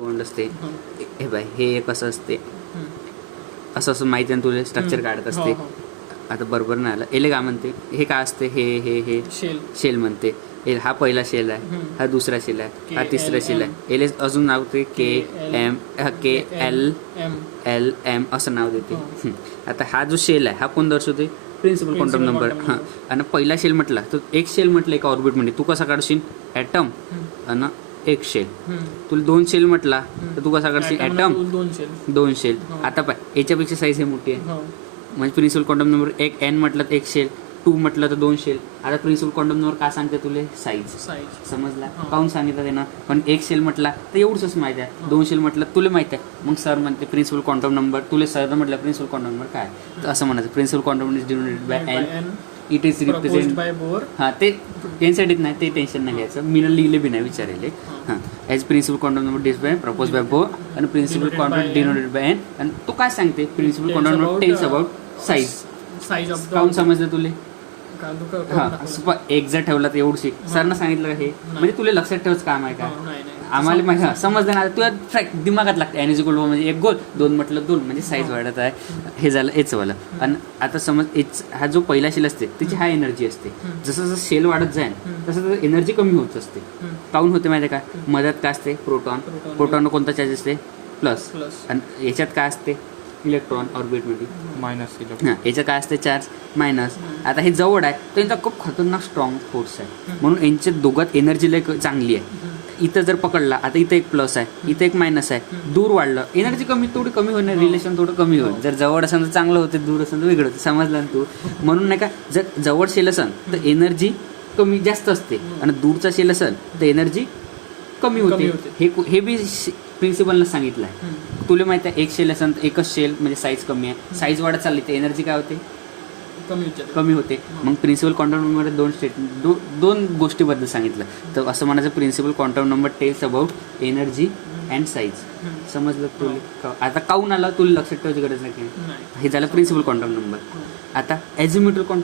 Bond असते हे bye हे एक असं असते असं असं माहिती आहे तुला स्ट्रक्चर काढत असते. आता बरोबर नाही आलं एले काय म्हणते हे काय असते हे शेल म्हणते. हा पहिला शेल आहे, हा दुसरा शेल आहे, हा तिसरा शेल आहे. एले अजून नाव ते KL असं नाव देते. आता हा जो शेल आहे हा कोण दर्शवते प्रिन्सिपल क्वांटम नंबर. हां आणि पहिला शेल म्हटला तर एक शेल म्हटलं एका ऑर्बिटमध्ये तू कसा काढशील ॲटम आणि एक शेल. तुला दोन शेल म्हटला तर तू कसा काढशील ॲटम दोन शेल. आता पाय याच्यापेक्षा साईज हे मोठी आहे म्हणजे प्रिन्सिपल क्वांटम नंबर एक n म्हटलं तर एक शेल, 2 म्हटलं तर 2 शेल. आता प्रिन्सिपल क्वांटम नंबर काय सांगते तुला साईज समजला काहून सांगितलं ते ना. पण एक शेल म्हटला तर एवढंच माहिती आहे, 2 शेल म्हटलं तुला माहिती आहे. मग सर म्हणते प्रिन्सिपल क्वांटम नंबर तुला सर म्हटलं प्रिन्सिपल क्वांटम नंबर काय तर असं म्हणायचं principal quantum number is denoted by n it is represent by Bohr. हां ते टेन्साइटीत नाही ते टेन्शन नाही घ्यायचं मी लिहिले बी नाही विचारले. हां as principal quantum number this by propose by Bohr आणि principal quantum denoted by n. आणि तो काय सांगते principal quantum number tells about size of काहून समजलं तुले. हां एक्झॅक्ट ठेवला तर एवढं शिक सरनं सांगितलं का हे म्हणजे तुला लक्षात ठेवायचं काम आहे का आम्हाला माहिती. हां समजलं ना तुला फॅक्ट दिमागात लागतं एन इज इक्वल टू म्हणजे एक गोल 2 म्हटलं 2 म्हणजे साईज वाढत आहे. हे झालं एच वाला. आणि आता समज एच हा जो पहिला शेल असते त्याची हाय एनर्जी असते. जसं जसं शेल वाढत जाईल तसं एनर्जी कमी होत असते. काहून होते माहिती आहे का मधात काय असते प्रोटॉन कोणता चार्ज असते प्लस आणि याच्यात काय असते इलेक्ट्रॉन ऑर्बिटमध्ये मायनस. हां याच्यात काय असते चार्ज मायनस. आता हे जवळ आहे तर यांचा खूप खतरनाक स्ट्रॉंग फोर्स आहे म्हणून यांच्या दोघात एनर्जी लय चांगली आहे. इथं जर पकडला आता इथं एक प्लस आहे इथं एक मायनस आहे. दूर वाढलं एनर्जी थोडी कमी होणार रिलेशन थोडं कमी होईल. जर जवळ असेल तर चांगलं होते दूर असेल तर वेगळं होतं समजलं ना तू. म्हणून नाही का जर जवळ शेल असेल तर एनर्जी कमी जास्त असते आणि दूरचा शेल असेल तर एनर्जी कमी होते. हे बी प्रिन्सिपलनं सांगितलं आहे. तुला माहिती आहे एक शेल असेल तर एकच शेल म्हणजे साईज कमी आहे. साईज वाढत चालली तर एनर्जी काय होते कमी होते. मग प्रिन्सिपल क्वांटम नंबरमध्ये दोन गोष्टीबद्दल सांगितलं तर असं म्हणायचं principal quantum number tells about energy and size. समजलं तुला. आता काहून आला तुला लक्षात ठेवायची गरज नाही. हे झालं प्रिन्सिपल क्वांटम नंबर. आता ॲझिम्युटल क्वांटम